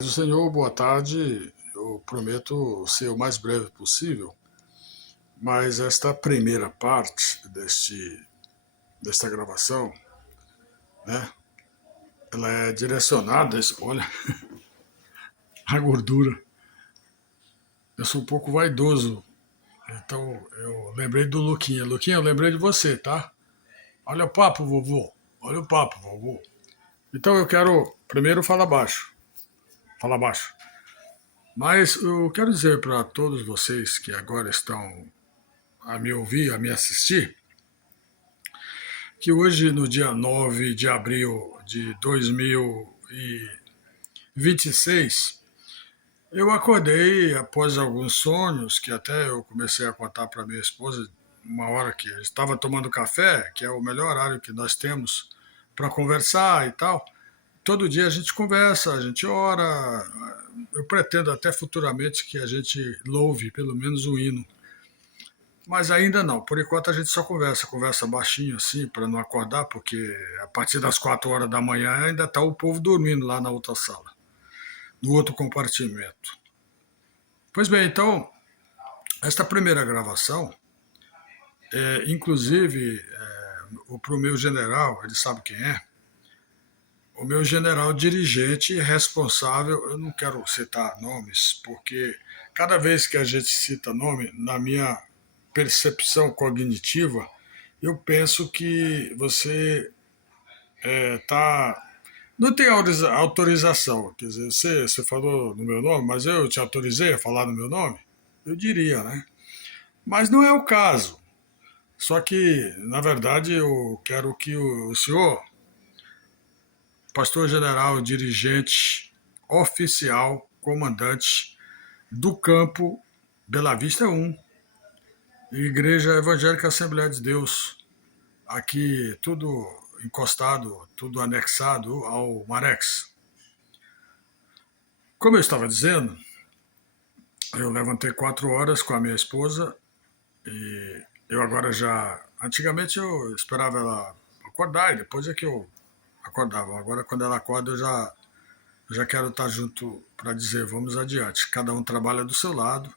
Senhor, boa tarde. Eu prometo ser o mais breve possível, mas esta primeira parte desta gravação, né, ela é direcionada, olha, a gordura. Eu sou um pouco vaidoso, então eu lembrei do Luquinha. Luquinha, eu lembrei de você, tá? Olha o papo, vovô. Olha o papo, vovô. Então eu quero primeiro falar baixo. Falar baixo. Mas eu quero dizer para todos vocês que agora estão a me ouvir, a me assistir, que hoje, no dia 9 de abril de 2026, eu acordei após alguns sonhos, que até eu comecei a contar para minha esposa, uma hora que eu estava tomando café, que é o melhor horário que nós temos para conversar e tal. Todo dia a gente conversa, a gente ora. Eu pretendo até futuramente que a gente louve pelo menos um hino. Mas ainda não, por enquanto a gente só conversa baixinho assim, para não acordar, porque a partir das 4 horas da manhã ainda está o povo dormindo lá na outra sala, no outro compartimento. Pois bem, então, esta primeira gravação, inclusive, para o meu general, ele sabe quem é, o meu general dirigente responsável, eu não quero citar nomes, porque cada vez que a gente cita nome, na minha percepção cognitiva, eu penso que você tá, não tem autorização. Quer dizer, você falou no meu nome, mas eu te autorizei a falar no meu nome? Eu diria, né? Mas não é o caso. Só que, na verdade, eu quero que o senhor, pastor general, dirigente, oficial, comandante do campo Bela Vista 1, Igreja Evangélica Assembleia de Deus, aqui tudo encostado, tudo anexado ao Marex. Como eu estava dizendo, eu levantei 4 horas com a minha esposa e eu agora já. Antigamente eu esperava ela acordar e depois é que eu acordava. Agora, quando ela acorda, eu já quero estar junto para dizer vamos adiante. Cada um trabalha do seu lado.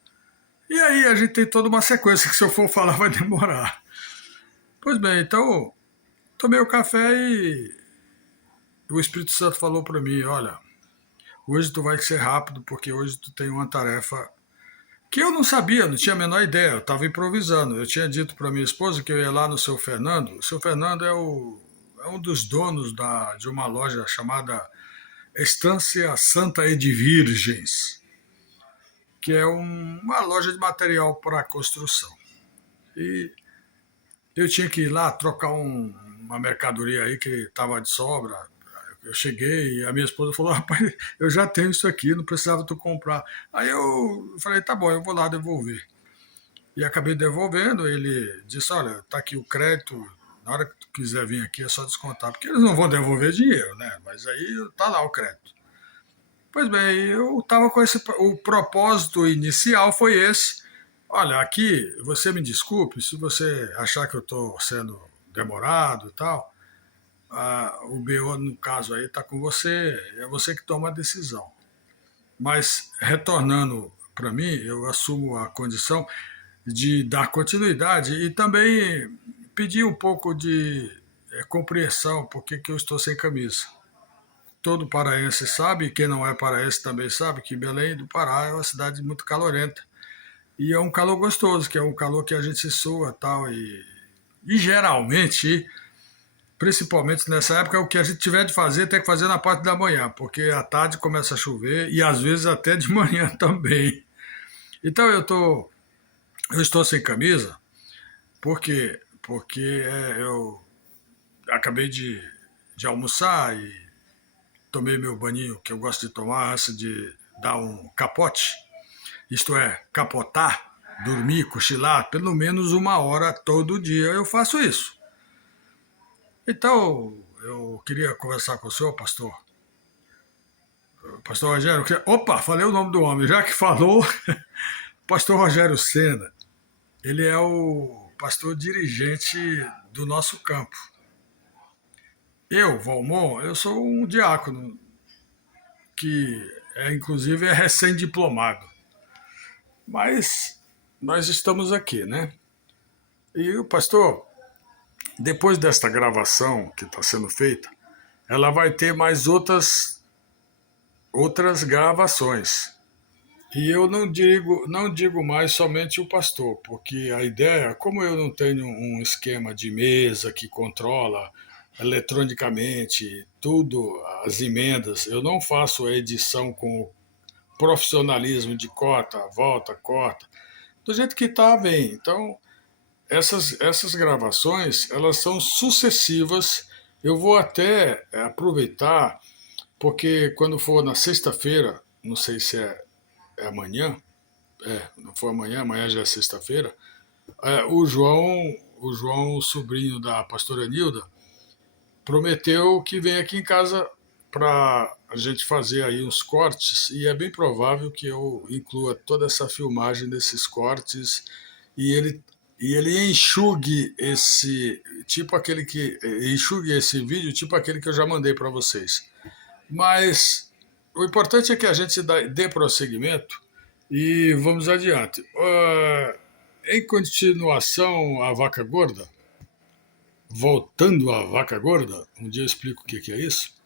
E aí a gente tem toda uma sequência que se eu for falar vai demorar. Pois bem, então tomei o café e o Espírito Santo falou para mim: olha, hoje tu vai ser rápido porque hoje tu tem uma tarefa que eu não sabia, não tinha a menor ideia, eu estava improvisando. Eu tinha dito para minha esposa que eu ia lá no seu Fernando. O seu Fernando é um dos donos de uma loja chamada Estância Santa Edvirgens, que é uma loja de material para construção. E eu tinha que ir lá trocar uma mercadoria aí que estava de sobra. Eu cheguei e a minha esposa falou: rapaz, eu já tenho isso aqui, não precisava tu comprar. Aí eu falei: tá bom, eu vou lá devolver. E acabei devolvendo. Ele disse: olha, tá aqui o crédito, na hora que tu quiser vir aqui é só descontar, porque eles não vão devolver dinheiro, né? Mas aí tá lá o crédito. Pois bem, eu estava com esse. O propósito inicial foi esse. Olha, aqui, você me desculpe se você achar que eu estou sendo demorado e tal. O BO, no caso aí, está com você, é você que toma a decisão. Mas, retornando para mim, eu assumo a condição de dar continuidade e também pedir um pouco de compreensão porque que eu estou sem camisa. Todo paraense sabe, e quem não é paraense também sabe, que Belém do Pará é uma cidade muito calorenta. E é um calor gostoso, que é um calor que a gente se sua tal. E geralmente, principalmente nessa época, o que a gente tiver de fazer tem que fazer na parte da manhã, porque à tarde começa a chover e às vezes até de manhã também. Então eu estou sem camisa, porque eu acabei de almoçar e tomei meu banho que eu gosto de tomar antes de dar um capote, isto é, capotar, dormir, cochilar, pelo menos uma hora todo dia eu faço isso. Então, eu queria conversar com o senhor, pastor. Pastor Rogério, opa, falei o nome do homem, já que falou, pastor Rogério Sena, ele é o pastor dirigente do nosso campo. Eu, Valmont, eu sou um diácono que inclusive é recém-diplomado. Mas nós estamos aqui, né? E o pastor, depois desta gravação que está sendo feita, ela vai ter mais outras gravações. E eu não digo mais somente o pastor, porque a ideia, como eu não tenho um esquema de mesa que controla eletronicamente tudo, as emendas, eu não faço a edição com o profissionalismo de corta, volta, corta, do jeito que está bem. Então, essas gravações, elas são sucessivas. Eu vou até aproveitar, porque quando for na sexta-feira, não sei se é amanhã, não for amanhã, amanhã já é sexta-feira, o João, o sobrinho da pastora Nilda, prometeu que vem aqui em casa para a gente fazer aí uns cortes, e é bem provável que eu inclua toda essa filmagem desses cortes e ele enxugue enxugue esse vídeo tipo aquele que eu já mandei para vocês. Mas o importante é que a gente dê prosseguimento e vamos adiante. Em continuação à vaca gorda, voltando à vaca gorda, um dia eu explico o que é isso.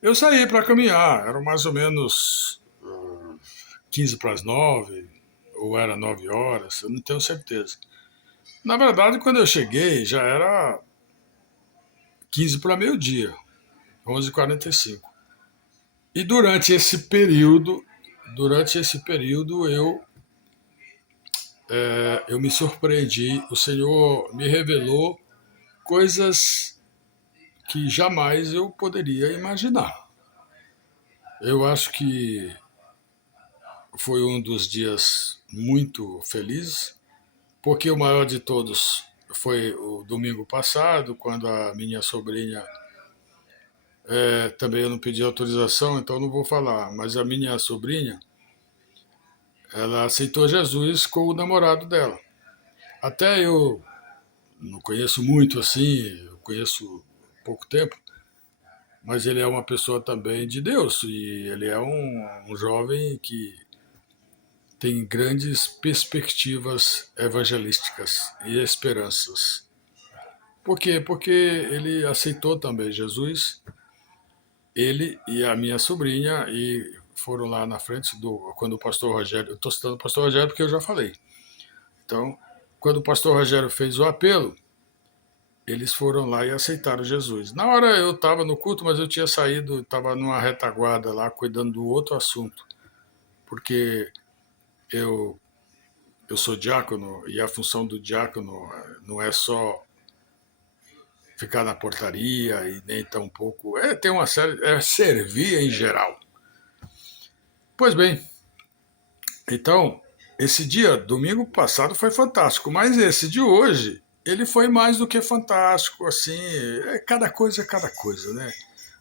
Eu saí para caminhar, eram mais ou menos 15 para as 9, ou era 9 horas, eu não tenho certeza. Na verdade, quando eu cheguei, já era 15 para meio-dia, 11h45. E durante esse período eu me surpreendi, o Senhor me revelou coisas que jamais eu poderia imaginar. Eu acho que foi um dos dias muito felizes, porque o maior de todos foi o domingo passado, quando a minha sobrinha, também eu não pedi autorização, então não vou falar, mas a minha sobrinha, ela aceitou Jesus com o namorado dela. Até eu não conheço muito assim, eu conheço pouco tempo, mas ele é uma pessoa também de Deus e ele é um jovem que tem grandes perspectivas evangelísticas e esperanças. Por quê? Porque ele aceitou também Jesus, ele e a minha sobrinha, e foram lá na frente quando o pastor Rogério, eu estou citando o pastor Rogério porque eu já falei. Então, quando o pastor Rogério fez o apelo, eles foram lá e aceitaram Jesus. Na hora eu estava no culto, mas eu tinha saído, estava numa retaguarda lá, cuidando do outro assunto, porque eu, eu sou diácono e a função do diácono não é só ficar na portaria e nem tão pouco. Tem uma série. É servir em geral. Pois bem, então, esse dia, domingo passado, foi fantástico, mas esse de hoje, ele foi mais do que fantástico, assim, é cada coisa, né?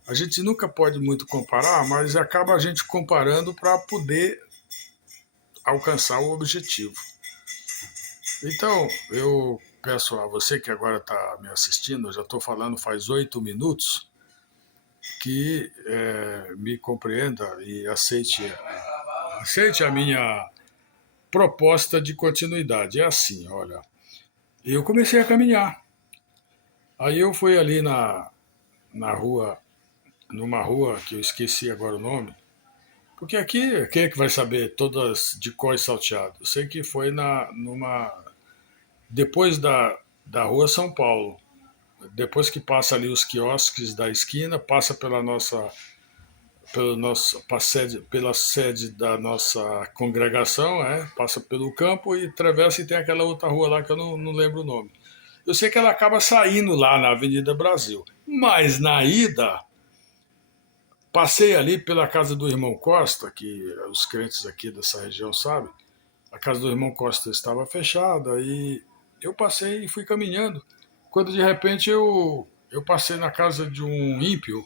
A gente nunca pode muito comparar, mas acaba a gente comparando para poder alcançar o objetivo. Então, eu peço a você que agora está me assistindo, eu já estou falando faz 8 minutos, que me compreenda e aceite a minha proposta de continuidade. É assim, olha, eu comecei a caminhar. Aí eu fui ali na rua, numa rua que eu esqueci agora o nome, porque aqui, quem é que vai saber todas de cor e salteado? Eu sei que foi depois da rua São Paulo. Depois que passa ali os quiosques da esquina, passa pela sede da nossa congregação, passa pelo campo e atravessa e tem aquela outra rua lá que eu não lembro o nome. Eu sei que ela acaba saindo lá na Avenida Brasil. Mas na ida, passei ali pela casa do irmão Costa, que os crentes aqui dessa região sabem. A casa do irmão Costa estava fechada e eu passei e fui caminhando. Quando de repente eu passei na casa de um ímpio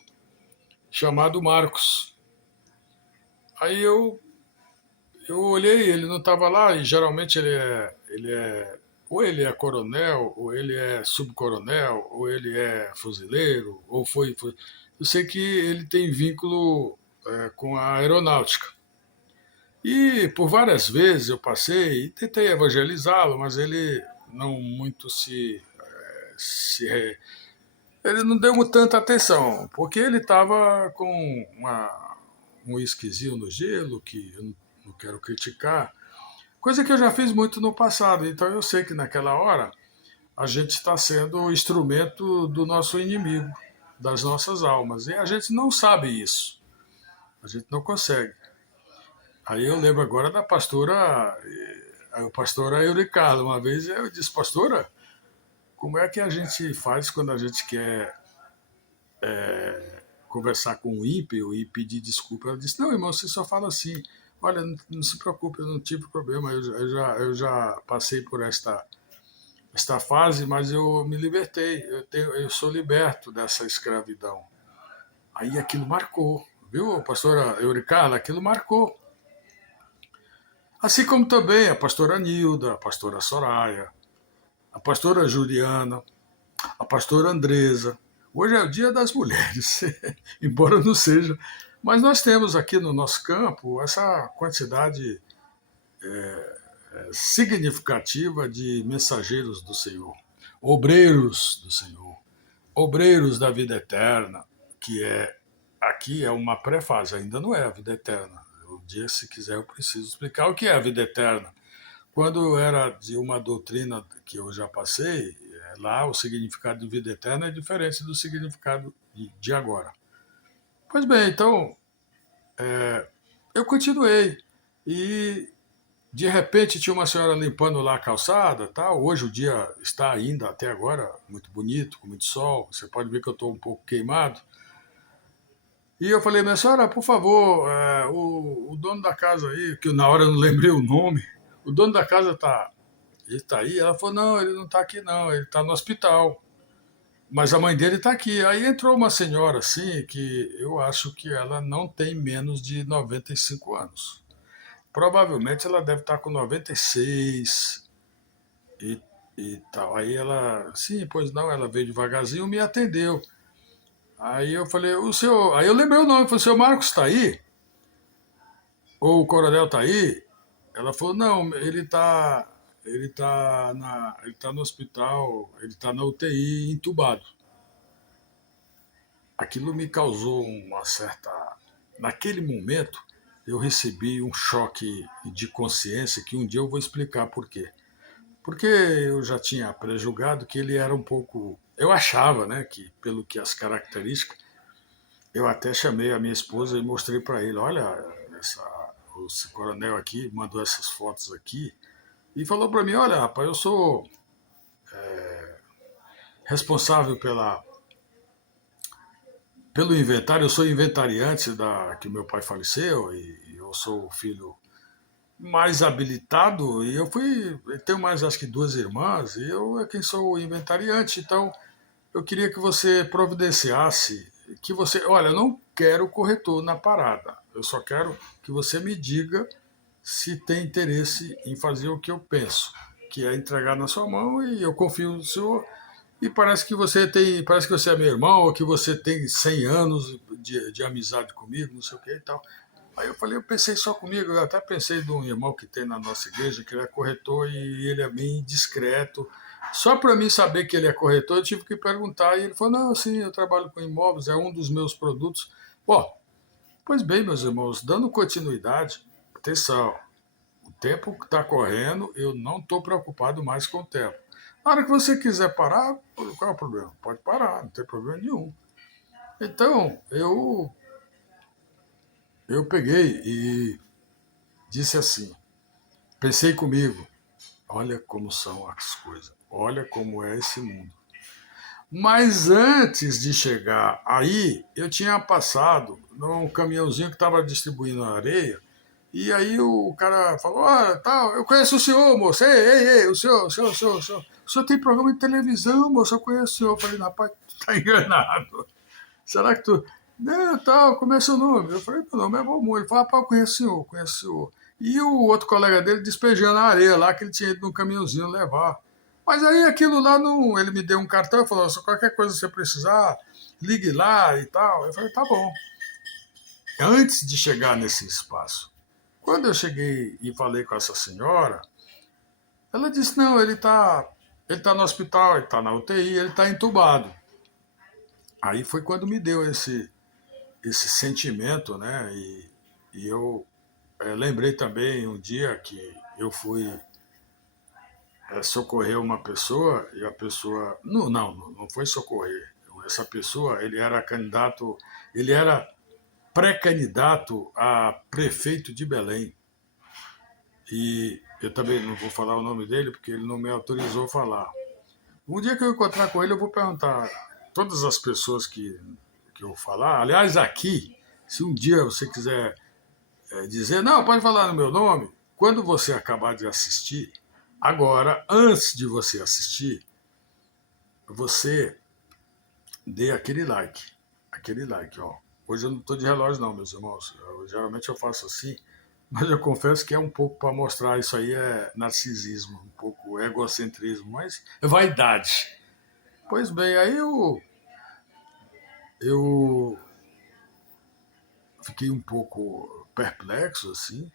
chamado Marcos. Aí eu olhei, ele não estava lá, e geralmente ou ele é coronel, ou ele é subcoronel, ou ele é fuzileiro, ou foi. Eu sei que ele tem vínculo com a aeronáutica. E por várias vezes eu passei e tentei evangelizá-lo, mas ele não muito se ele não deu tanta atenção, porque ele estava com um whiskyzinho no gelo, que eu não quero criticar, coisa que eu já fiz muito no passado, então eu sei que naquela hora a gente está sendo o instrumento do nosso inimigo, das nossas almas, e a gente não sabe isso, a gente não consegue. Aí eu lembro agora da pastora Euricardo, uma vez eu disse, pastora, como é que a gente faz quando a gente quer conversar com o ímpio e pedir desculpa? Ela disse, não, irmão, você só fala assim, olha, não se preocupe, eu não tive problema, eu já passei por esta fase, mas eu me libertei, eu sou liberto dessa escravidão. Aí aquilo marcou, viu, pastora Euricardo? Aquilo marcou. Assim como também a pastora Nilda, a pastora Soraya, a pastora Juliana, a pastora Andresa. Hoje é o Dia das Mulheres, embora não seja. Mas nós temos aqui no nosso campo essa quantidade significativa de mensageiros do Senhor, obreiros do Senhor, obreiros da vida eterna, que aqui é uma pré-fase, ainda não é a vida eterna. Um dia, se quiser, eu preciso explicar o que é a vida eterna. Quando era de uma doutrina que eu já passei, lá o significado de vida eterna é diferente do significado de agora. Pois bem, então eu continuei e de repente tinha uma senhora limpando lá a calçada, tal. Hoje o dia está ainda até agora muito bonito, com muito sol. Você pode ver que eu estou um pouco queimado. E eu falei, minha senhora, por favor, o dono da casa aí, que na hora eu não lembrei o nome, o dono da casa ele tá aí? Ela falou, não, ele não está aqui não, ele está no hospital. Mas a mãe dele está aqui. Aí entrou uma senhora assim, que eu acho que ela não tem menos de 95 anos. Provavelmente ela deve estar com 96 e, e tal. Aí ela, sim, pois não, ela veio devagarzinho e me atendeu. Aí eu falei, o senhor. Aí eu lembrei o nome, falei, o senhor Marcos está aí? Ou o coronel está aí? Ela falou, não, ele tá no hospital, ele está na UTI entubado. Aquilo me causou uma certa. Naquele momento, eu recebi um choque de consciência que um dia eu vou explicar por quê. Porque eu já tinha prejulgado que ele era um pouco. Eu achava, né, que pelo que as características, eu até chamei a minha esposa e mostrei para ele: olha, esse coronel aqui mandou essas fotos aqui e falou para mim: olha, rapaz, eu sou responsável pelo inventário, eu sou inventariante que meu pai faleceu e eu sou o filho mais habilitado e eu tenho mais acho que duas irmãs e eu é quem sou o inventariante, então eu queria que você providenciasse, que você, olha, eu não quero corretor na parada, eu só quero que você me diga se tem interesse em fazer o que eu penso, que é entregar na sua mão e eu confio no senhor e parece que você é meu irmão ou que você tem 100 anos de amizade comigo, não sei o que e tal. Aí eu falei, eu pensei só comigo, eu até pensei de um irmão que tem na nossa igreja, que ele é corretor e ele é bem discreto. Só para mim saber que ele é corretor, eu tive que perguntar. E ele falou, não, sim, eu trabalho com imóveis, é um dos meus produtos. Bom, pois bem, meus irmãos, dando continuidade, atenção, o tempo está correndo, eu não estou preocupado mais com o tempo. Na hora que você quiser parar, qual é o problema? Pode parar, não tem problema nenhum. Então, eu peguei e disse assim, pensei comigo, olha como são as coisas, olha como é esse mundo. Mas antes de chegar aí, eu tinha passado num caminhãozinho que estava distribuindo areia, e aí o cara falou, ah, tal, eu conheço o senhor, moço, ei, o senhor tem programa de televisão, moço, eu conheço o senhor. Eu falei, rapaz, tu tá enganado. Será que tu. Não, tal, como é seu nome? Eu falei, meu nome é Valmor. Ele falou, rapaz, eu conheço o senhor, conheço o senhor. E o outro colega dele despejando a areia lá, que ele tinha ido num caminhãozinho levar. Mas aí aquilo lá, não, ele me deu um cartão e falou, se qualquer coisa você precisar, ligue lá e tal. Eu falei, tá bom. antes de chegar nesse espaço. Quando eu cheguei e falei com essa senhora, ela disse, não, ele tá no hospital, ele está na UTI, ele está entubado. Aí foi quando me deu esse sentimento, né? E eu lembrei também um dia que eu fui socorrer uma pessoa e a pessoa. Não foi socorrer. Essa pessoa, ele era pré-candidato a prefeito de Belém. E eu também não vou falar o nome dele porque ele não me autorizou a falar. Um dia que eu encontrar com ele, eu vou perguntar todas as pessoas que eu falar. Aliás, aqui, se um dia você quiser dizer, não, pode falar no meu nome, quando você acabar de assistir, agora, antes de você assistir, você dê aquele like. Aquele like, ó. Hoje eu não estou de relógio, não, meus irmãos. Geralmente eu faço assim, mas eu confesso que é um pouco para mostrar isso aí é narcisismo, um pouco egocentrismo, mas é vaidade. Pois bem, aí eu fiquei um pouco perplexo, assim,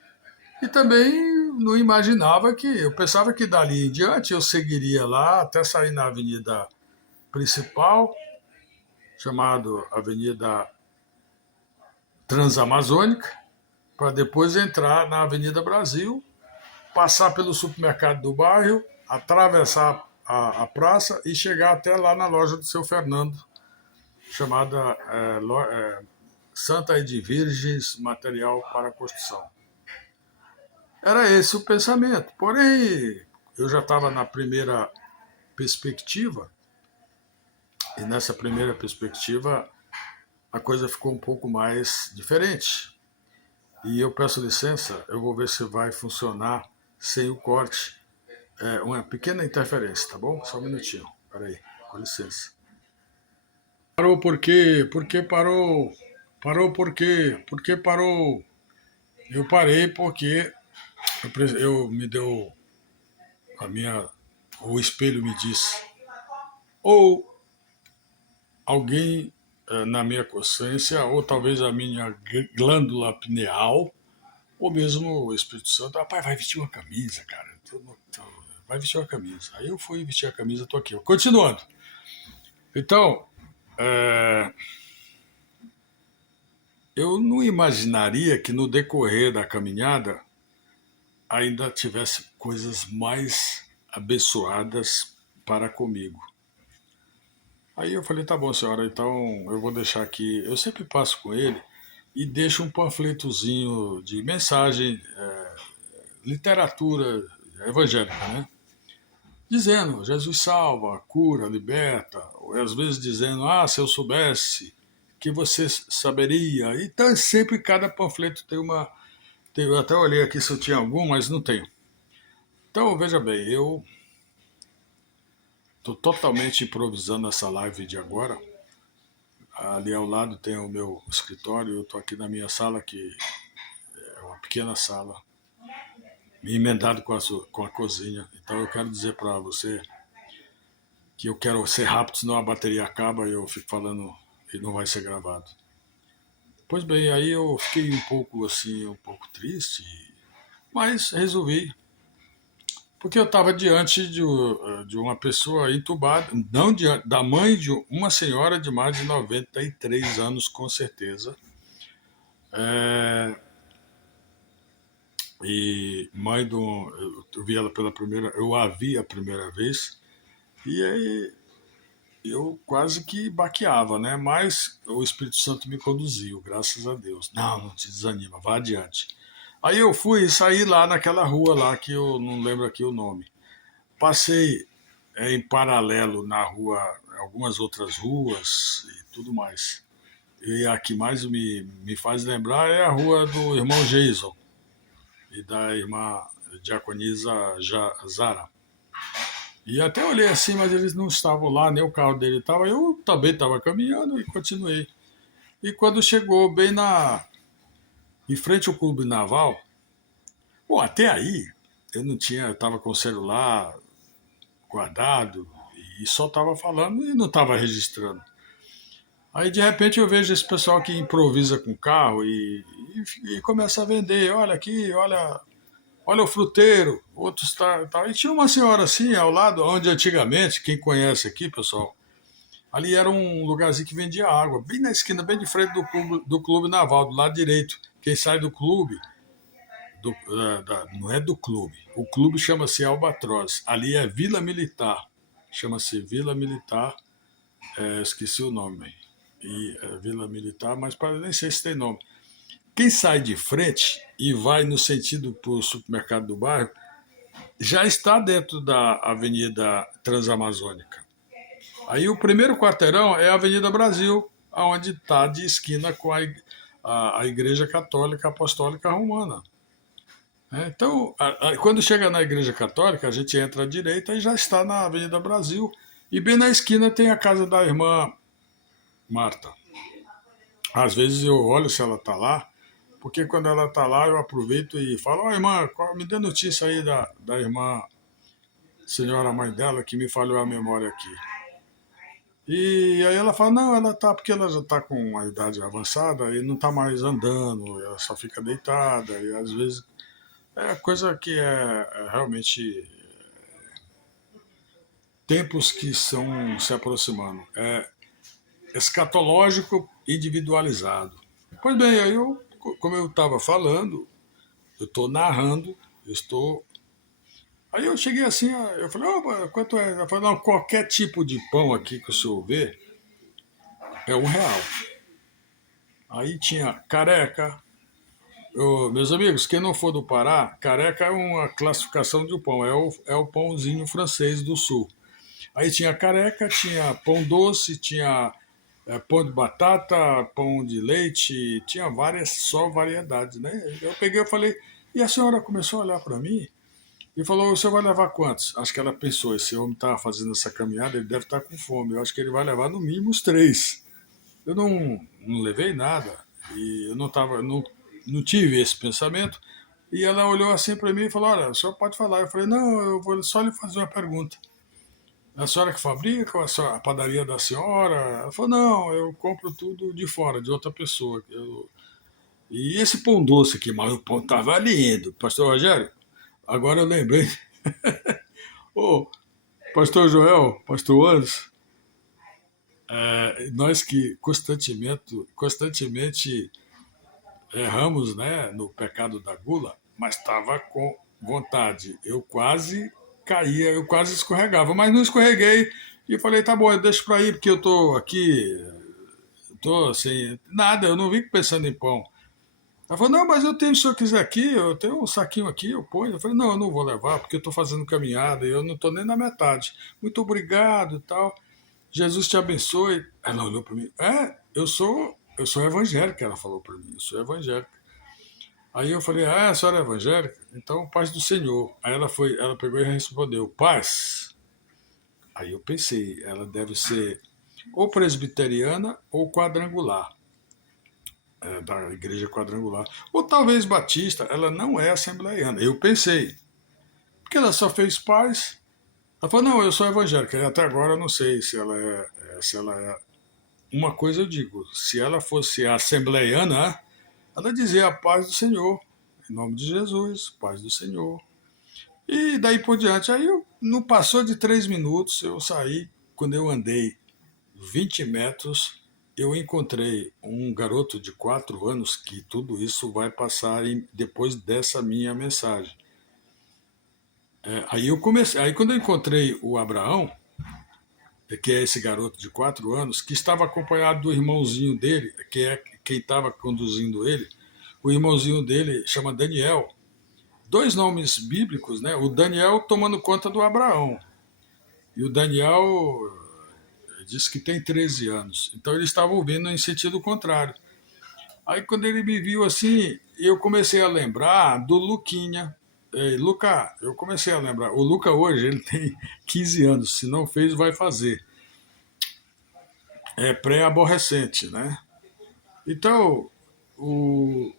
e também não imaginava que, eu pensava que dali em diante eu seguiria lá até sair na avenida principal, chamado Avenida Transamazônica, para depois entrar na Avenida Brasil, passar pelo supermercado do bairro, atravessar a praça e chegar até lá na loja do seu Fernando, chamada Santa Edvirgens Material para Construção. Era esse o pensamento. Porém, eu já estava na primeira perspectiva, e nessa primeira perspectiva a coisa ficou um pouco mais diferente. E eu peço licença, eu vou ver se vai funcionar sem o corte. Uma pequena interferência, tá bom? Só um minutinho. Peraí, com licença. Parou por quê? Por que parou? Parou por quê? Por que parou? Eu parei porque eu me deu o espelho me disse, ou alguém na minha consciência, ou talvez a minha glândula pineal, ou mesmo o Espírito Santo, rapaz, vai vestir uma camisa, cara. Vai vestir uma camisa. Aí eu fui vestir a camisa, tô aqui. Continuando. Então, eu não imaginaria que no decorrer da caminhada ainda tivesse coisas mais abençoadas para comigo. Aí eu falei, tá bom, senhora, então eu vou deixar aqui. Eu sempre passo com ele e deixo um panfletozinho de mensagem, literatura evangélica, né? Dizendo, Jesus salva, cura, liberta, ou às vezes dizendo, se eu soubesse que você saberia. Então sempre cada panfleto tem uma. Eu até olhei aqui se eu tinha algum, mas não tenho. Então, veja bem, eu estou totalmente improvisando essa live de agora. Ali ao lado tem o meu escritório, eu estou aqui na minha sala, que é uma pequena sala, emendado com a cozinha. Então eu quero dizer para você que eu quero ser rápido, senão a bateria acaba e eu fico falando e não vai ser gravado. Pois bem, aí eu fiquei um pouco assim, um pouco triste, mas resolvi, porque eu estava diante de uma pessoa entubada, não diante da mãe de uma senhora de mais de 93 anos, com certeza, e mãe de um, eu vi ela eu a vi a primeira vez, e aí eu quase que baqueava, né? Mas o Espírito Santo me conduziu, graças a Deus. Não, não te desanima, vá adiante. Aí eu fui e saí lá naquela rua lá, que eu não lembro aqui o nome. Passei em paralelo na rua, algumas outras ruas e tudo mais. E a que mais me faz lembrar é a rua do irmão Jason e da irmã diaconisa Zara. E até olhei assim, mas eles não estavam lá, nem o carro dele estava. Eu também estava caminhando e continuei. E quando chegou bem em frente ao Clube Naval, bom, até aí eu não tinha, eu estava com o celular guardado e só estava falando e não estava registrando. Aí de repente eu vejo esse pessoal que improvisa com carro e começa a vender. Olha aqui, olha o fruteiro, outros tá. E tinha uma senhora assim ao lado, onde antigamente, quem conhece aqui, pessoal, ali era um lugarzinho que vendia água, bem na esquina, bem de frente do clube naval, do lado direito. Quem sai do clube, não é do clube, o clube chama-se Albatroz, ali é Vila Militar, chama-se Vila Militar, esqueci o nome, Vila Militar, mas nem sei se tem nome. Quem sai de frente e vai no sentido para o supermercado do bairro, já está dentro da Avenida Transamazônica. Aí o primeiro quarteirão é a Avenida Brasil, onde está de esquina com a Igreja Católica Apostólica Romana. Então, quando chega na Igreja Católica, a gente entra à direita e já está na Avenida Brasil. E bem na esquina tem a casa da irmã Marta. Às vezes eu olho se ela está lá, porque quando ela está lá eu aproveito e falo: "Ó, irmã, me dê notícia aí da irmã senhora mãe dela, que me falhou a memória aqui." E aí ela fala: "Não, ela tá, porque ela já está com uma idade avançada e não está mais andando, ela só fica deitada, e às vezes é coisa que é realmente tempos que estão se aproximando. É escatológico individualizado." Pois bem, aí como eu estava falando, eu estou narrando, eu estou. Aí eu cheguei assim, eu falei: "Opa, quanto é?" Ela falou: "Não, qualquer tipo de pão aqui que o senhor vê é R$ 1." Aí tinha careca. Meus amigos, quem não for do Pará, careca é uma classificação de um pão, é o pãozinho francês do sul. Aí tinha careca, tinha pão doce, tinha pão de batata, pão de leite, tinha várias só variedades, né? Eu peguei e falei, e a senhora começou a olhar para mim e falou: "O senhor vai levar quantos?" Acho que ela pensou: esse homem está fazendo essa caminhada, ele deve estar com fome. Eu acho que ele vai levar no mínimo os três. Eu não levei nada e eu não tive esse pensamento. E ela olhou assim para mim e falou: "Olha, o senhor pode falar." Eu falei: "Não, eu vou só lhe fazer uma pergunta. A senhora que fabrica ou a padaria da senhora?" Ela falou: "Não, eu compro tudo de fora, de outra pessoa." E esse pão doce aqui, mas o pão estava lindo. Pastor Rogério, agora eu lembrei. Ô, Pastor Joel, Pastor Anderson, nós que constantemente erramos, né, no pecado da gula, mas estava com vontade. Eu quase caía, eu quase escorregava, mas não escorreguei e falei: "Tá bom, eu deixo para ir porque eu tô aqui, tô sem nada, eu não vim pensando em pão." Ela falou: "Não, mas eu tenho, se o senhor quiser aqui, eu tenho um saquinho aqui, eu ponho." Eu falei: "Não, eu não vou levar porque eu estou fazendo caminhada e eu não estou nem na metade." "Muito obrigado e tal. Jesus te abençoe." Ela olhou para mim: eu sou evangélica." Ela falou para mim: "Eu sou evangélica." Aí eu falei: "Ah, a senhora é evangélica? Então, paz do Senhor." Aí ela pegou e respondeu: "Paz." Aí eu pensei, ela deve ser ou presbiteriana ou quadrangular, da igreja quadrangular. Ou talvez batista, ela não é assembleiana. Eu pensei, porque ela só fez paz. Ela falou: "Não, eu sou evangélica." E até agora eu não sei se ela é. Uma coisa eu digo: se ela fosse assembleiana, ela dizia: "A paz do Senhor." Em nome de Jesus, paz do Senhor. E daí por diante, aí não passou de 3 minutos, eu saí. Quando eu andei 20 metros, eu encontrei um garoto de 4 anos, que tudo isso vai passar depois dessa minha mensagem. Aí eu comecei, aí quando eu encontrei o Abraão, que é esse garoto de 4 anos, que estava acompanhado do irmãozinho dele, que é quem estava conduzindo ele, o irmãozinho dele chama Daniel. Dois nomes bíblicos, né? O Daniel tomando conta do Abraão. E o Daniel disse que tem 13 anos. Então ele estava ouvindo em sentido contrário. Aí quando ele me viu assim, eu comecei a lembrar do Luquinha. Luca, eu comecei a lembrar. O Luca hoje ele tem 15 anos. Se não fez, vai fazer. É pré-aborrecente, né? Então, o,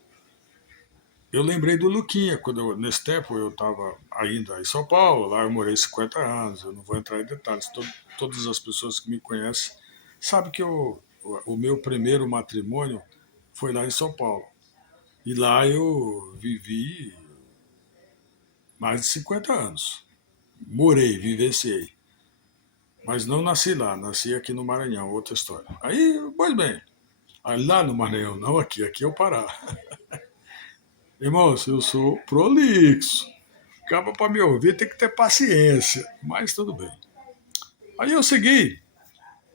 eu lembrei do Luquinha, nesse tempo eu estava ainda em São Paulo, lá eu morei 50 anos, eu não vou entrar em detalhes, todas as pessoas que me conhecem sabem que o meu primeiro matrimônio foi lá em São Paulo. E lá eu vivi mais de 50 anos. Morei, vivenciei. Mas não nasci lá, nasci aqui no Maranhão, outra história. Aí, pois bem, aí lá no Maranhão, não aqui, aqui é o Pará. Irmãos, eu sou prolixo. Acaba para me ouvir, tem que ter paciência. Mas tudo bem. Aí eu segui.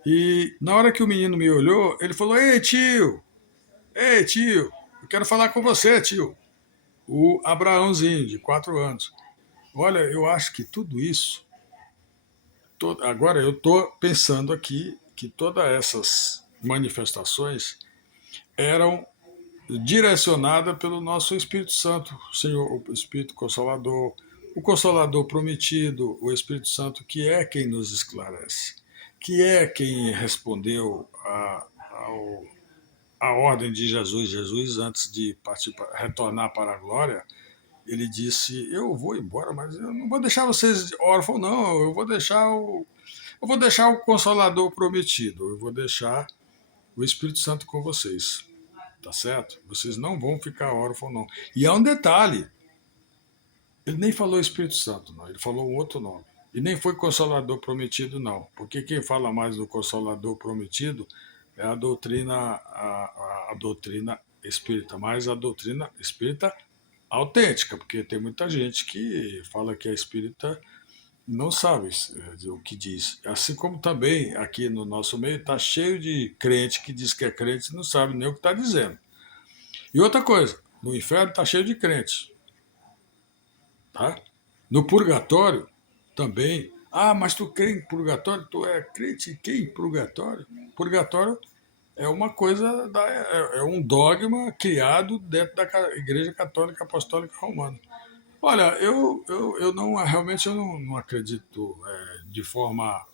E na hora que o menino me olhou, ele falou: ei tio, eu quero falar com você, tio. O Abraãozinho, de 4 anos. Olha, eu acho que tudo isso. Agora eu estou pensando aqui que todas essas manifestações eram direcionadas pelo nosso Espírito Santo, o Senhor, o Espírito Consolador, o Consolador prometido, o Espírito Santo, que é quem nos esclarece, que é quem respondeu a ordem de Jesus. Jesus, antes de partir, retornar para a glória, ele disse: Eu vou embora, mas eu não vou deixar vocês órfãos, não. Eu vou deixar o Consolador prometido. Eu vou deixar o Espírito Santo com vocês. Tá certo? Vocês não vão ficar órfãos, não. E há um detalhe: ele nem falou Espírito Santo, não. Ele falou um outro nome. E nem foi Consolador prometido, não. Porque quem fala mais do Consolador prometido é a doutrina espírita, mas a doutrina espírita autêntica, porque tem muita gente que fala que é espírita e não sabe o que diz. Assim como também aqui no nosso meio está cheio de crente que diz que é crente e não sabe nem o que está dizendo. E outra coisa, no inferno está cheio de crentes. Tá? No purgatório também. Ah, mas tu crê em purgatório? Tu é crente em purgatório? Purgatório é uma coisa, é um dogma criado dentro da Igreja Católica Apostólica Romana. Olha, eu não, realmente eu não acredito de forma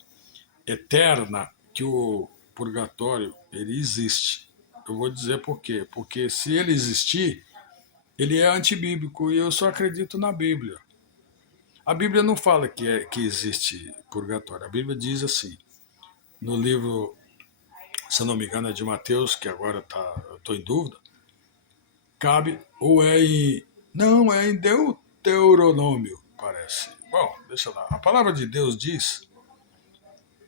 eterna que o purgatório ele existe. Eu vou dizer por quê. Porque se ele existir, ele é antibíblico e eu só acredito na Bíblia. A Bíblia não fala que existe purgatório. A Bíblia diz assim, no livro, se eu não me engano, é de Mateus, que agora eu estou em dúvida, cabe, ou é em. Não, é em Deuteronômio, parece. Bom, deixa lá. A palavra de Deus diz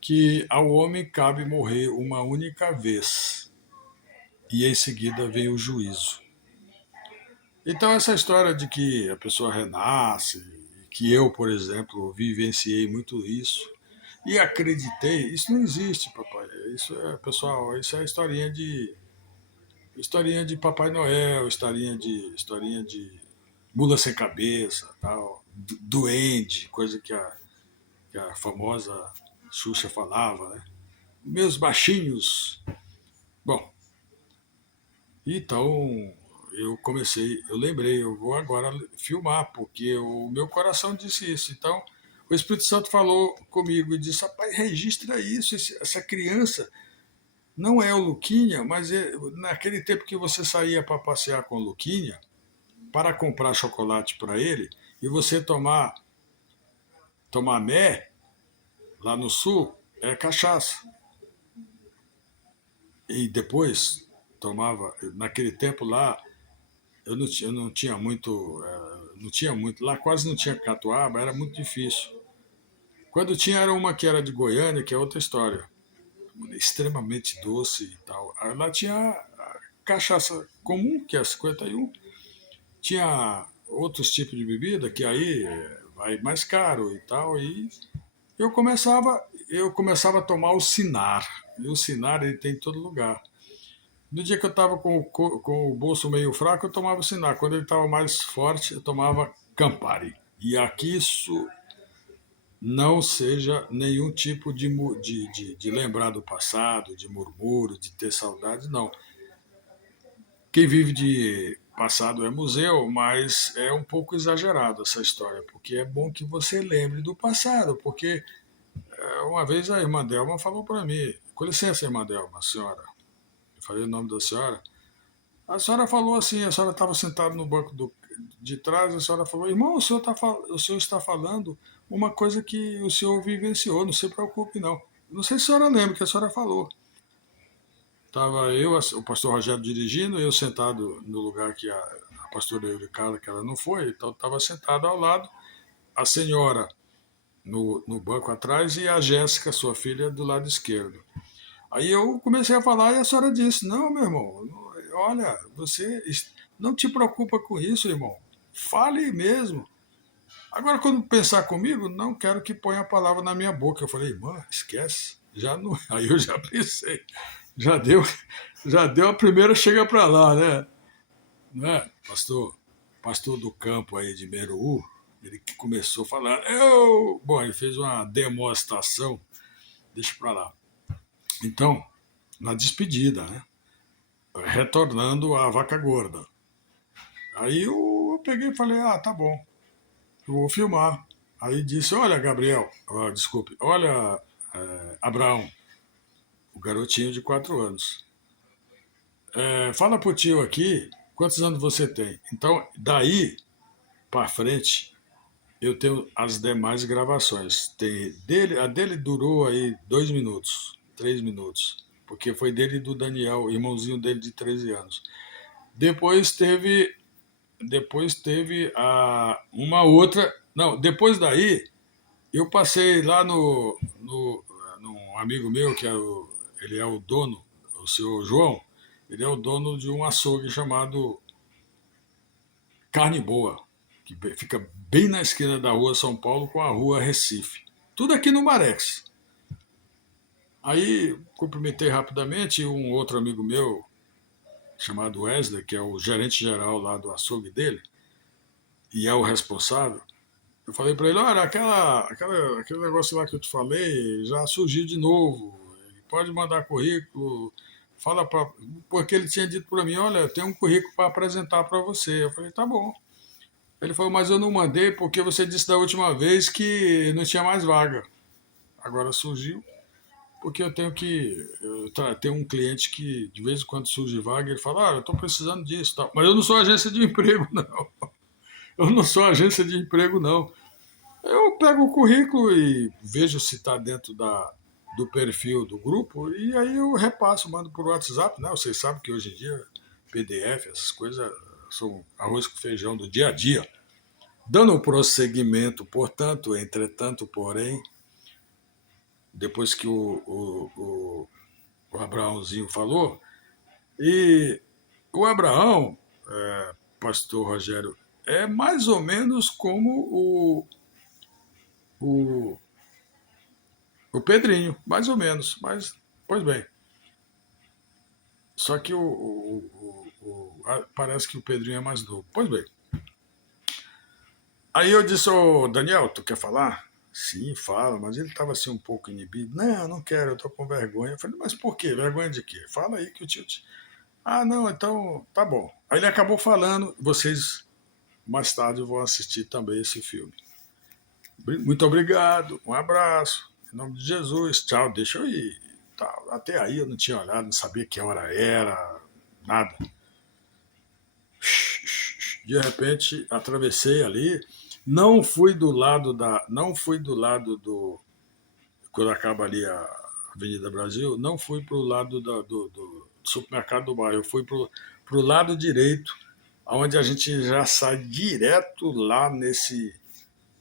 que ao homem cabe morrer uma única vez, e em seguida vem o juízo. Então, essa história de que a pessoa renasce, que eu, por exemplo, vivenciei muito isso, e acreditei, isso não existe, papai. Isso é, pessoal, isso é historinha de Papai Noel, historinha de mula sem cabeça, tal, duende, coisa que a famosa Xuxa falava, né? Meus baixinhos. Bom, então eu lembrei, eu vou agora filmar, porque o meu coração disse isso. Então, o Espírito Santo falou comigo e disse: rapaz, registra isso, essa criança não é o Luquinha, mas naquele tempo que você saía para passear com o Luquinha, para comprar chocolate para ele, e você tomar mé, lá no sul, é cachaça. E depois tomava, naquele tempo lá, eu não tinha muito, não tinha muito, lá quase não tinha catuaba, era muito difícil. Quando tinha era uma que era de Goiânia, que é outra história, extremamente doce e tal. Aí lá tinha a cachaça comum, que é 51, tinha outros tipos de bebida, que aí vai mais caro e tal, e eu começava, eu começava a tomar o Sinar, e o Sinar ele tem em todo lugar. No dia que eu estava com o bolso meio fraco, eu tomava o Sinar. Quando ele estava mais forte, eu tomava Campari. E aqui isso não seja nenhum tipo de lembrar do passado, de murmúrio, de ter saudade, não. Quem vive de passado é museu, mas é um pouco exagerado essa história, porque é bom que você lembre do passado, porque uma vez a irmã Delma falou para mim, com licença, irmã Delma, senhora, eu falei o nome da senhora, a senhora falou assim, a senhora estava sentada no banco de trás, a senhora falou: irmão, o senhor está falando uma coisa que o senhor vivenciou, não se preocupe não. Não sei se a senhora lembra que a senhora falou. Estava eu, o pastor Rogério dirigindo, eu sentado no lugar que a pastora Euricara, que ela não foi, então estava sentado ao lado, a senhora no banco atrás e a Jéssica, sua filha, do lado esquerdo. Aí eu comecei a falar e a senhora disse: Não, meu irmão, olha, você não te preocupa com isso, irmão. Fale mesmo. Agora, quando pensar comigo, não quero que ponha a palavra na minha boca. Eu falei: Irmã, esquece. Já não. Aí eu já pensei. Já deu, já deu a primeira chega para lá, né? Não é? Pastor do campo aí de Meruú, ele que começou a falar. Bom, ele fez uma demonstração, deixa para lá. Então, na despedida, né? Retornando à vaca gorda. Aí eu peguei e falei: tá bom, eu vou filmar. Aí disse: Olha, Gabriel, desculpe, olha, Abraão, o garotinho de 4 anos. Fala pro tio aqui quantos anos você tem. Então, daí para frente, eu tenho as demais gravações. A dele durou aí 2 minutos, 3 minutos, porque foi dele e do Daniel, irmãozinho dele de 13 anos. Depois teve, uma outra. Não, depois daí, eu passei lá num amigo meu, ele é o dono, o senhor João, ele é o dono de um açougue chamado Carne Boa, que fica bem na esquina da rua São Paulo com a rua Recife. Tudo aqui no Marex. Aí cumprimentei rapidamente um outro amigo meu, chamado Wesley, que é o gerente geral lá do açougue dele, e é o responsável. Eu falei para ele: Olha, aquele negócio lá que eu te falei já surgiu de novo. Pode mandar currículo. Fala para. Porque ele tinha dito para mim: Olha, eu tenho um currículo para apresentar para você. Eu falei: Tá bom. Ele falou: Mas eu não mandei porque você disse da última vez que não tinha mais vaga. Agora surgiu. Porque eu tenho que. Tenho um cliente que de vez em quando surge vaga, ele fala: eu estou precisando disso. Tal. Mas eu não sou agência de emprego, não. Eu não sou agência de emprego, não. Eu pego o currículo e vejo se está dentro do perfil do grupo e aí eu repasso, mando por WhatsApp, né? Vocês sabem que hoje em dia PDF, essas coisas são arroz com feijão do dia a dia. Dando prosseguimento, portanto, entretanto, porém, depois que o Abraãozinho falou, e o Abraão, pastor Rogério, é mais ou menos como o o Pedrinho, mais ou menos. Mas, pois bem. Só que parece que o Pedrinho é mais novo. Pois bem. Aí eu disse: Ô Daniel, tu quer falar? Sim, fala, mas ele estava assim um pouco inibido. Não, não quero, eu tô com vergonha. Eu falei: Mas por quê? Vergonha de quê? Fala aí que o tio te. Não, então tá bom. Aí ele acabou falando, vocês mais tarde vão assistir também esse filme. Muito obrigado, um abraço, em nome de Jesus, tchau, deixa eu ir. Até aí eu não tinha olhado, não sabia que hora era, nada. De repente atravessei ali, não fui do lado do, quando acaba ali a Avenida Brasil, não fui para o lado do supermercado do bairro, eu fui para o lado direito, onde a gente já sai direto lá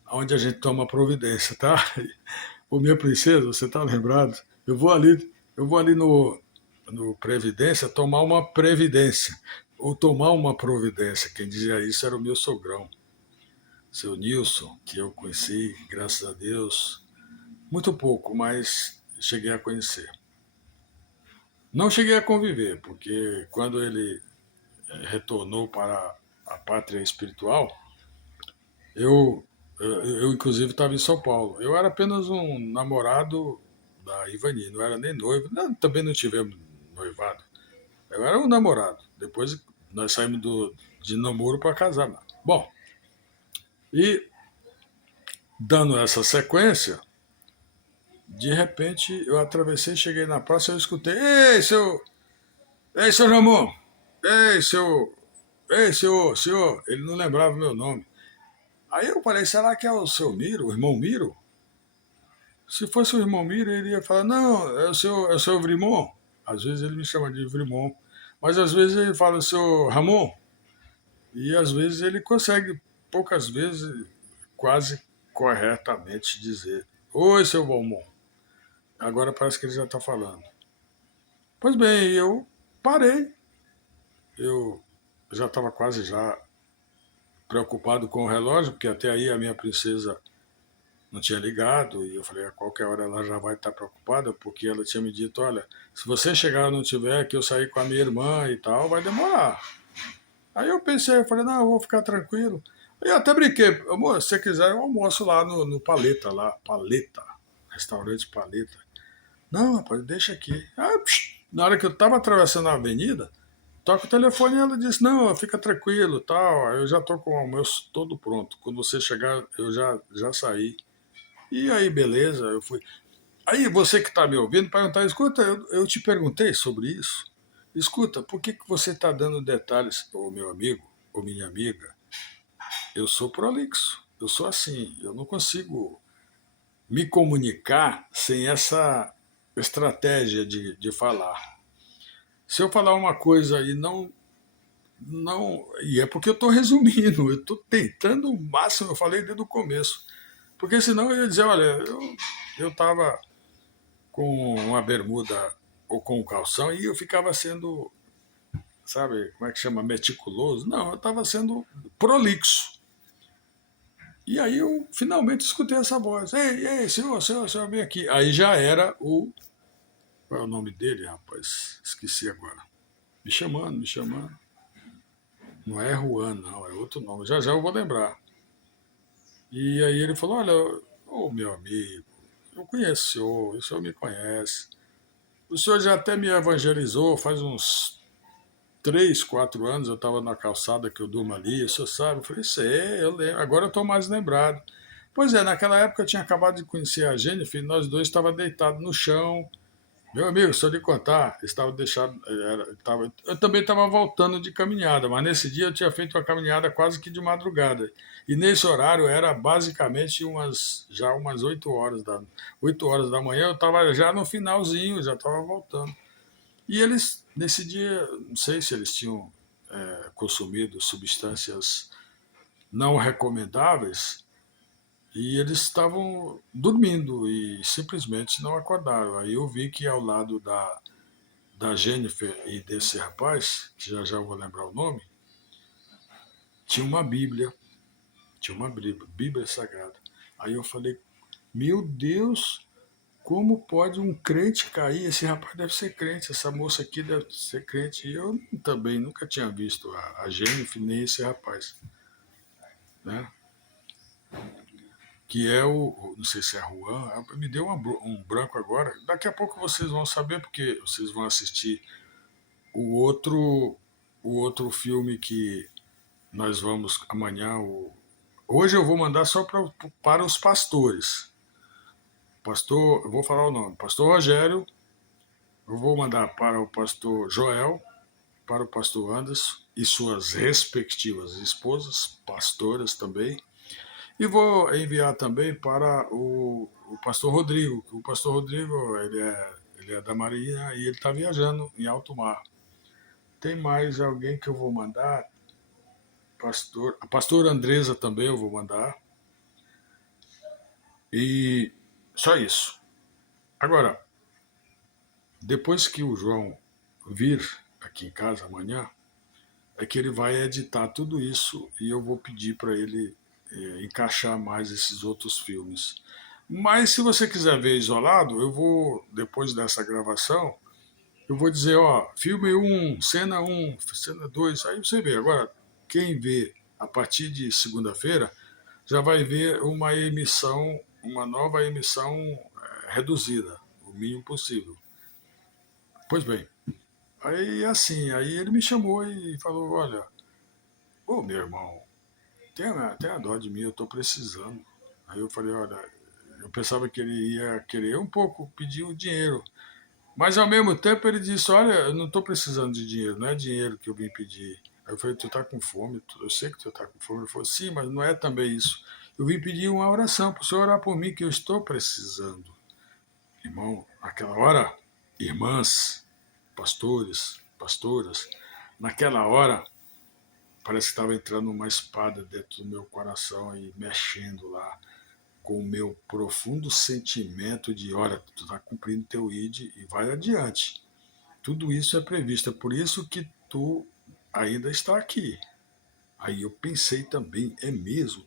onde a gente toma providência, tá? Ô, minha princesa, você tá lembrado? Eu vou ali no Previdência tomar uma previdência. Ou tomar uma providência. Quem dizia isso era o meu sogrão, seu Nilson, que eu conheci, graças a Deus, muito pouco, mas cheguei a conhecer. Não cheguei a conviver, porque quando ele retornou para a pátria espiritual, eu inclusive estava em São Paulo. Eu era apenas um namorado da Ivani, não era nem noivo, também não tivemos noivado. Eu era um namorado. Depois nós saímos de namoro para casar. Bom, e dando essa sequência, de repente eu atravessei, cheguei na praça e eu escutei: Ei, seu Ramon! Ei, senhor! Ele não lembrava o meu nome. Aí eu falei: será que é o seu Miro, o irmão Miro? Se fosse o irmão Miro, ele ia falar: não, é o seu Vrimon. Às vezes ele me chama de Vrimon, mas às vezes ele fala, seu Ramon, e às vezes ele consegue, poucas vezes, quase corretamente dizer, oi, seu Valmon. Agora parece que ele já está falando. Pois bem, eu parei. Eu já estava quase já preocupado com o relógio, porque até aí a minha princesa não tinha ligado, e eu falei, a qualquer hora ela já vai estar preocupada, porque ela tinha me dito, olha, se você chegar e não tiver, que eu sair com a minha irmã e tal, vai demorar. Aí eu pensei, eu falei, não, eu vou ficar tranquilo. Aí eu até brinquei, amor, se você quiser, eu almoço lá no Paleta, restaurante Paleta. Não, rapaz, deixa aqui. Aí, na hora que eu estava atravessando a avenida, toca o telefone e ela disse, não, fica tranquilo, tal, eu já estou com o almoço todo pronto. Quando você chegar, eu já saí. E aí, beleza, eu fui. Aí você que está me ouvindo perguntar, escuta, eu te perguntei sobre isso. Escuta, por que você está dando detalhes, ô meu amigo, ou minha amiga? Eu sou prolixo, eu sou assim, eu não consigo me comunicar sem essa estratégia de falar. Se eu falar uma coisa e não, e é porque eu estou resumindo, eu estou tentando o máximo, eu falei desde o começo, porque senão eu ia dizer, olha, eu estava com uma bermuda ou com um calção e eu ficava sendo, sabe, como é que chama, meticuloso? Não, eu estava sendo prolixo. E aí eu finalmente escutei essa voz. Ei, ei, senhor, vem aqui. Aí já era o. Qual é o nome dele, rapaz? Esqueci agora. Me chamando, me chamando. Não é Juan, não, é outro nome. Já já eu vou lembrar. E aí ele falou: olha, ô meu amigo, eu conheço o senhor me conhece. O senhor já até me evangelizou faz uns 3, 4 anos. Eu estava na calçada que eu durmo ali, o senhor sabe? Eu falei: sei, eu lembro. Agora eu estou mais lembrado. Pois é, naquela época eu tinha acabado de conhecer a Jennifer, e nós dois estávamos deitados no chão. Meu amigo, só lhe contar, estava deixado, eu também estava voltando de caminhada, mas nesse dia eu tinha feito uma caminhada quase que de madrugada. E nesse horário era basicamente já umas 8 horas da manhã, eu estava já no finalzinho, já estava voltando. E eles, nesse dia, não sei se eles tinham consumido substâncias não recomendáveis, e eles estavam dormindo e simplesmente não acordaram. Aí eu vi que ao lado da Jennifer e desse rapaz, que já já eu vou lembrar o nome, tinha uma Bíblia. Tinha uma Bíblia Sagrada. Aí eu falei, meu Deus, como pode um crente cair? Esse rapaz deve ser crente, essa moça aqui deve ser crente. E eu também nunca tinha visto a Jennifer nem esse rapaz, né? Que é não sei se é Juan, me deu um branco agora. Daqui a pouco vocês vão saber, porque vocês vão assistir o outro, o outro filme que nós vamos amanhã. Hoje eu vou mandar só para os pastores. Pastor, eu vou falar o nome, Pastor Rogério, eu vou mandar para o pastor Joel, para o pastor Anderson e suas respectivas esposas, pastoras também. E vou enviar também para o pastor Rodrigo, que o pastor Rodrigo ele é da Marinha e ele está viajando em alto mar. Tem mais alguém que eu vou mandar? A pastora Andresa também eu vou mandar. E só isso. Agora, depois que o João vir aqui em casa amanhã, é que ele vai editar tudo isso e eu vou pedir para ele encaixar mais esses outros filmes. Mas se você quiser ver isolado, eu vou, depois dessa gravação, eu vou dizer, ó, filme 1, cena 1, cena 2, aí você vê. Agora, quem vê a partir de segunda-feira já vai ver uma nova emissão reduzida, o mínimo possível. Pois bem, aí assim, aí ele me chamou e falou, olha, ô meu irmão, tenha dó de mim, eu estou precisando. Aí eu falei, olha, eu pensava que ele ia querer um pouco pedir o dinheiro. Mas ao mesmo tempo ele disse, olha, eu não estou precisando de dinheiro, não é dinheiro que eu vim pedir. Aí eu falei, tu está com fome, eu sei que tu está com fome. Ele falou, sim, mas não é também isso. Eu vim pedir uma oração para o senhor orar por mim, que eu estou precisando. Irmão, naquela hora, irmãs, pastores, pastoras. Naquela hora, parece que estava entrando uma espada dentro do meu coração e mexendo lá com o meu profundo sentimento de, olha, tu está cumprindo teu ID e vai adiante. Tudo isso é previsto, é por isso que tu ainda está aqui. Aí eu pensei também, é mesmo?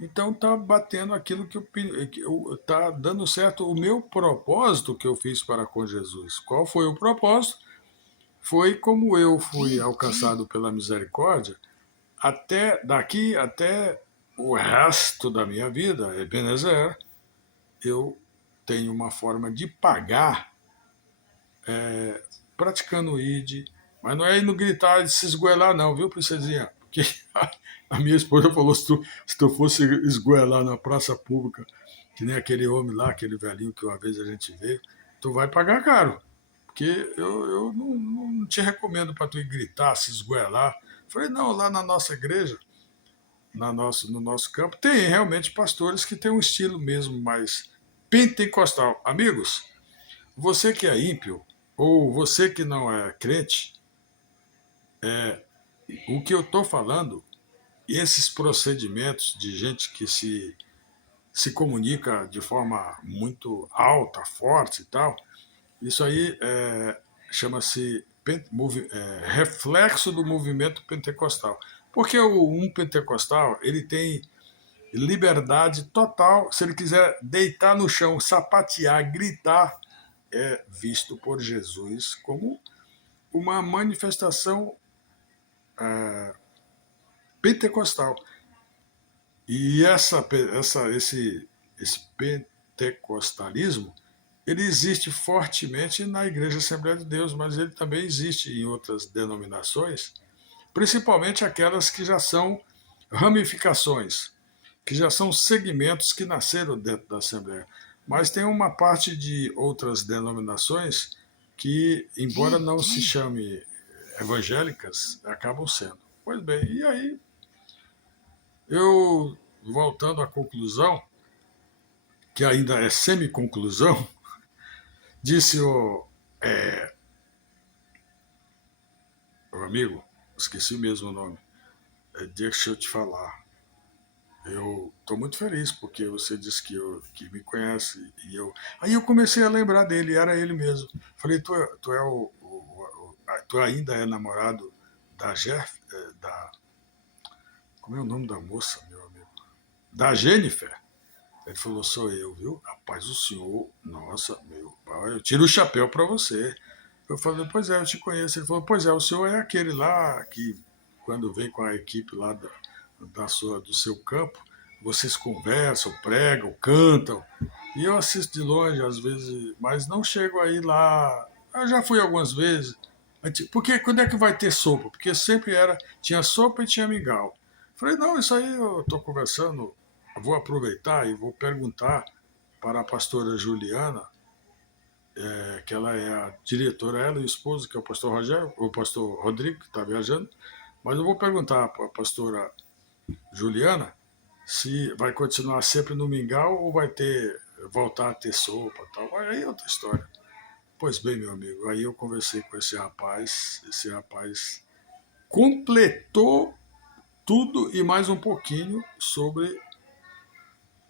Então tá batendo aquilo tá dando certo o meu propósito que eu fiz para com Jesus. Qual foi o propósito? Foi como eu fui alcançado pela misericórdia, até daqui até o resto da minha vida, Ebenezer, eu tenho uma forma de pagar praticando o ID, mas não é indo gritar e se esgoelar não, viu, princesinha? Porque a minha esposa falou, se tu fosse esgoelar na praça pública, que nem aquele homem lá, aquele velhinho que uma vez a gente veio, tu vai pagar caro. Porque eu não te recomendo para tu ir gritar, se esgoelar. Falei, não, lá na nossa igreja, no nosso campo, tem realmente pastores que têm um estilo mesmo mais pentecostal. Amigos, você que é ímpio, ou você que não é crente, o que eu estou falando, esses procedimentos de gente que se comunica de forma muito alta, forte e tal, isso aí chama-se reflexo do movimento pentecostal. Porque um pentecostal, ele tem liberdade total, se ele quiser deitar no chão, sapatear, gritar, é visto por Jesus como uma manifestação pentecostal. E esse pentecostalismo, ele existe fortemente na Igreja Assembleia de Deus, mas ele também existe em outras denominações, principalmente aquelas que já são ramificações, que já são segmentos que nasceram dentro da Assembleia. Mas tem uma parte de outras denominações que, embora não se chame evangélicas, acabam sendo. Pois bem, e aí eu, voltando à conclusão, que ainda é semi-conclusão, disse o amigo, esqueci mesmo o nome, deixa eu te falar. Eu estou muito feliz porque você disse que me conhece e eu. Aí eu comecei a lembrar dele, era ele mesmo. Falei, tu ainda é namorado da Jeff, como é o nome da moça, meu amigo? Da Jennifer. Ele falou, sou eu, viu? Rapaz, o senhor, nossa, meu pai, eu tiro o chapéu para você. Eu falei, pois é, eu te conheço. Ele falou, pois é, o senhor é aquele lá que, quando vem com a equipe lá do seu campo, vocês conversam, pregam, cantam. E eu assisto de longe, às vezes, mas não chego aí lá. Eu já fui algumas vezes. Porque quando é que vai ter sopa? Porque sempre tinha sopa e tinha mingau. Falei, não, isso aí eu estou conversando, vou aproveitar e vou perguntar para a pastora Juliana, que ela é a diretora, ela e o esposo, que é o pastor Rogério, o pastor Rodrigo, que está viajando, mas eu vou perguntar para a pastora Juliana se vai continuar sempre no mingau ou voltar a ter sopa e tal. Aí é outra história. Pois bem, meu amigo, aí eu conversei com esse rapaz completou tudo e mais um pouquinho sobre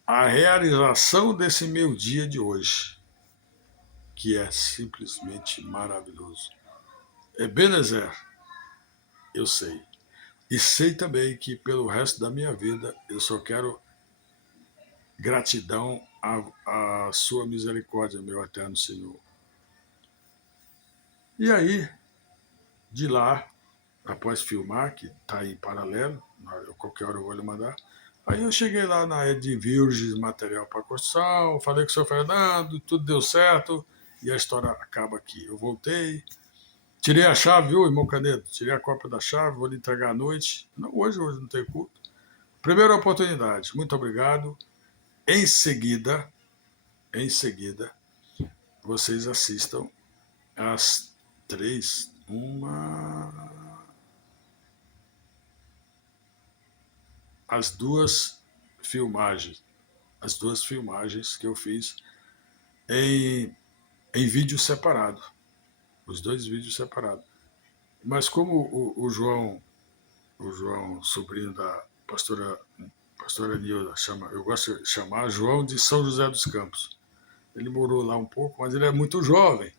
a realização desse meu dia de hoje, que é simplesmente maravilhoso. Ebenezer, eu sei. E sei também que pelo resto da minha vida eu só quero gratidão à sua misericórdia, meu eterno Senhor. E aí, de lá, após filmar, que está em paralelo, qualquer hora eu vou lhe mandar, aí eu cheguei lá na Ed Virges Material para Construção, falei com o senhor Fernando, tudo deu certo, e a história acaba aqui. Eu voltei, tirei a chave, viu, irmão Canedo? Tirei a cópia da chave, vou lhe entregar à noite. Não, hoje não tem culto. Primeira oportunidade, muito obrigado. Em seguida, vocês assistam às 3, as duas filmagens, que eu fiz em vídeo separado. os dois vídeos separados. Mas como o João, sobrinho da pastora Nilda, eu gosto de chamar João de São José dos Campos. Ele morou lá um pouco, mas ele é muito jovem.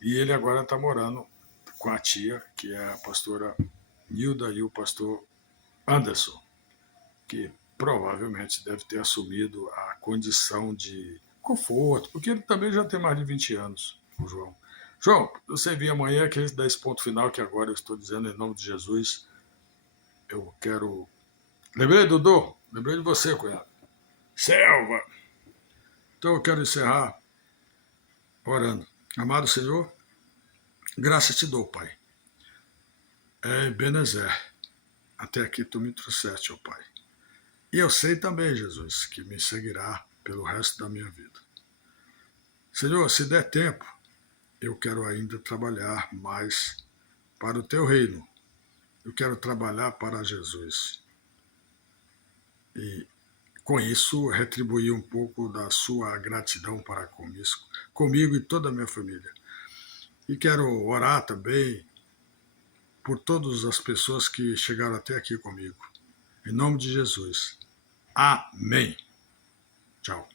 E ele agora está morando com a tia, que é a pastora Nilda, e o pastor Anderson, que provavelmente deve ter assumido a condição de conforto, porque ele também já tem mais de 20 anos, o João. João, você vem amanhã, que é esse 10 ponto final, que agora eu estou dizendo em nome de Jesus. Eu quero. Lembrei, Dudu? Lembrei de você, cunhado. Selva! Então eu quero encerrar orando. Amado Senhor, graça te dou, Pai. É Ebenezer. Até aqui tu me trouxeste, ó Pai. E eu sei também, Jesus, que me seguirá pelo resto da minha vida. Senhor, se der tempo, eu quero ainda trabalhar mais para o teu reino. Eu quero trabalhar para Jesus. E com isso retribuir um pouco da sua gratidão para comigo e toda a minha família. E quero orar também por todas as pessoas que chegaram até aqui comigo. Em nome de Jesus. Amém. Tchau.